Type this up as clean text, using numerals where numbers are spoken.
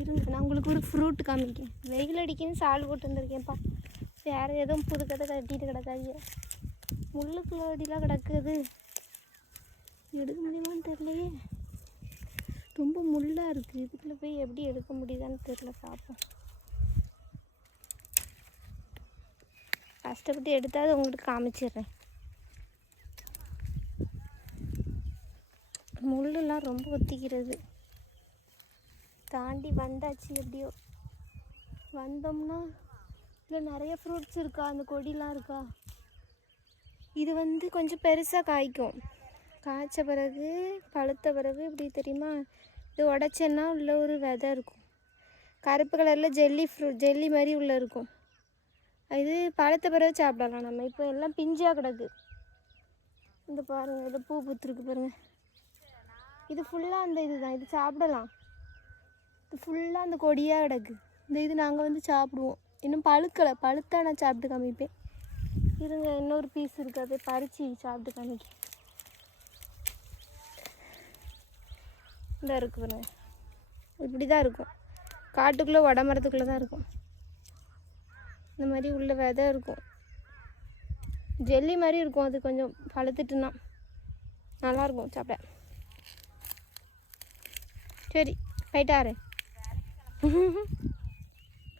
இருங்க நான் உங்களுக்கு ஒரு ஃப்ரூட் காமிக்கேன். வெயில் அடிக்குன்னு சால் போட்டு வந்திருக்கேன்ப்பா. வேறு எதுவும் புது கதை கட்டிட்டு கிடக்காது. முள்ளுக்குள்ள அடிலாம் கிடக்குது. எடுக்க முடியுமான்னு தெரியலையே. ரொம்ப முள்ளாக இருக்குது. இதுக்குள்ளே போய் எப்படி எடுக்க முடியுதான்னு தெரியல. பார்ப்போம். கஷ்டப்பட்டு எடுத்தாது உங்களுக்கு காமிச்சிடுறேன். முள்ளெல்லாம் ரொம்ப ஒத்திக்கிறது. தாண்டி வந்தாச்சு. எப்படியோ வந்தோம்னா இல்லை நிறைய ஃப்ரூட்ஸ் இருக்கா, அந்த கொடிலாம் இருக்கா. இது வந்து கொஞ்சம் பெருசாக காய்க்கும். காய்ச்ச பிறகு பழுத்த பிறகு இப்படி தெரியுமா, இது உடச்சேன்னா உள்ள ஒரு விதை இருக்கும். கருப்பு கலரில் ஜெல்லி மாதிரி உள்ளே இருக்கும். இது பழுத்த பிறகு சாப்பிடலாம் நம்ம. இப்போ எல்லாம் பிஞ்சாக கிடக்கு. இந்த பாருங்கள், இதில் பூ பூத்துருக்கு பாருங்கள். இது ஃபுல்லாக அந்த இதுதான். இது சாப்பிடலாம். இது ஃபுல்லாக அந்த கொடியாக கிடக்கு. இந்த இது நாங்கள் வந்து சாப்பிடுவோம். இன்னும் பழுக்கலை. பழுத்தா நான் சாப்பிட்டு காமிப்பேன். இருங்க, இன்னொரு பீஸ் இருக்குது, அதை பறித்து சாப்பிட்டு காமிக்க. இந்த இருக்கு பாருங்க. இப்படி தான் இருக்கும். காட்டுக்குள்ளே உடமரத்துக்குள்ளே தான் இருக்கும். இந்த மாதிரி உள்ள விதை இருக்கும். ஜெல்லி மாதிரி இருக்கும். அது கொஞ்சம் பழுத்துட்டுனா நல்லாயிருக்கும் சாப்பிட. சரி, போயிட்டாரு.